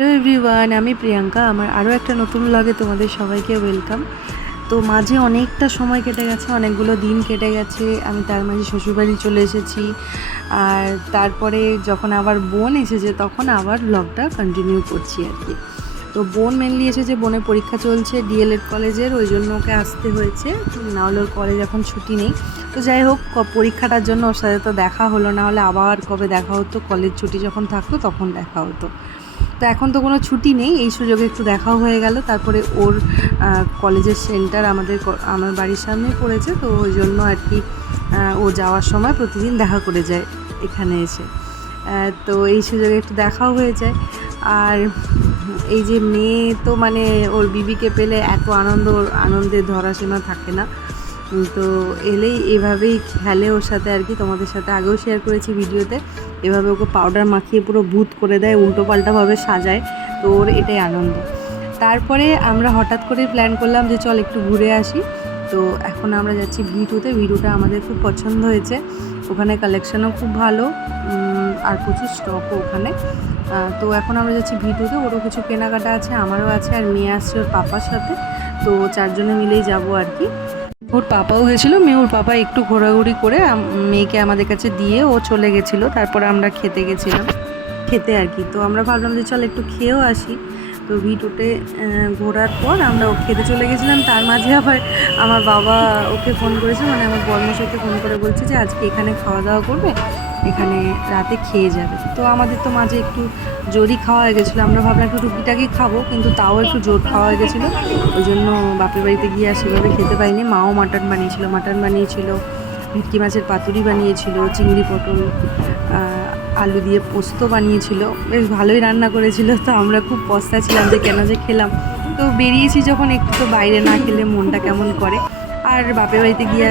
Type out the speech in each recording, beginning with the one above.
Hello everyone আমি প্রিয়াঙ্কা। আমার আরও একটা নতুন ব্লগে তোমাদের সবাইকে ওয়েলকাম তো মাঝে অনেকটা সময় কেটে গেছে, অনেকগুলো দিন কেটে গেছে। আমি তার মাঝে শ্বশুরবাড়ি চলে এসেছি। আর তারপরে যখন আবার বোন এসেছে, তখন আবার ব্লগটা কন্টিনিউ করছি আর কি। তো বোন মেনলি এসেছে, বোনের পরীক্ষা চলছে ডিএলএড কলেজের ওই জন্য ওকে আসতে হয়েছে। নাহলে ওর কলেজ এখন ছুটি নেই। তো যাই হোক পরীক্ষাটার জন্য ওর সাথে তো দেখা হলো, না হলে আবার কবে দেখা হতো কলেজ ছুটি যখন থাকতো তখন দেখা হতো। তো এখন তো কোনো ছুটি নেই, এই সুযোগে একটু দেখাও হয়ে গেল। তারপরে ওর কলেজের সেন্টার আমাদের আমার বাড়ির সামনেই পড়েছে, তো ওই জন্য আর কি ও যাওয়ার সময় প্রতিদিন দেখা করে যায় এখানে এসে। তো এই সুযোগে একটু দেখাও হয়ে যায়। আর এই যে মেয়ে তো মানে ওর বিবিকে পেলে এত আনন্দ আনন্দের ধরাসীমা থাকে না। তো এলেই এভাবেই খেলে ওর সাথে আর কি, তোমাদের সাথে আগেও শেয়ার করেছি ভিডিওতে। এভাবে ওকে পাউডার মাখিয়ে পুরো ভূত করে দেয় উল্টো পাল্টাভাবে সাজায়, তো ওর এটাই আনন্দ। তারপরে আমরা হঠাৎ করে প্ল্যান করলাম যে চল একটু ঘুরে আসি। তো এখন আমরা যাচ্ছি ভিটুতে। ভিটুটা আমাদের খুব পছন্দ হয়েছে। ওখানে কালেকশনও খুব ভালো। আর প্রচুর স্টকও ওখানে। তো এখন আমরা যাচ্ছি ভিটুতে। ওরও কিছু কেনাকাটা আছে, আমারও আছে, আর মেয়ে আসছে ওর পাপার সাথে। তো চারজনে মিলেই যাব আর কি। ওর পাপাও গেছিল, মেয়ে ওর পাপা একটু ঘোরাঘুরি করে মেয়েকে আমাদের কাছে দিয়ে ও চলে গেছিল, তারপরে আমরা খেতে গেছিলাম। খেতে আর কি। তো আমরা ভাবলাম যে চল একটু খেয়েও আসি। তো ভিটুটে ঘোরার পর আমরা খেতে চলে গেছিলাম। তার মাঝে আবার আমার বাবা ওকে ফোন করেছে মানে আমার বর্মশাইকে ফোন করে বলছে যে আজকে এখানে খাওয়া দাওয়া করবে, এখানে রাতে খেয়ে যাবে। তো আমাদের তো মাঝে একটু জোরই খাওয়া হয়ে গেছিল, আমরা ভাবলাম একটু টুকিটাকি খাব, কিন্তু তাও একটু জোর খাওয়া হয়ে গেছিল। ওই জন্য বাপের বাড়িতে গিয়ে আর সেভাবে খেতে পাইনি মাও মাটন বানিয়েছিল মাটন বানিয়েছিল, ভেটকি মাছের পাতুরি বানিয়েছিল, চিংড়ি পটল আলু দিয়ে পোস্ত বানিয়েছিল। বেশ ভালোই রান্না করেছিল। তো আমরা খুব পস্তা ছিলাম যে কেন যে খেলাম। তো বেরিয়েছি যখন একটু, তো বাইরে না খেলে মনটা কেমন করে। আর বাপের বাড়িতে গিয়ে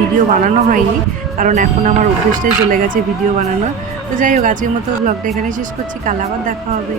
ভিডিও বানানো হয়নি, কারণ এখন আমার অভ্যেসটাই চলে গেছে ভিডিও বানানোর। তো যাই হোক আজকের মতো ব্লগটা এখানে শেষ করছি। কাল আবার দেখা হবে।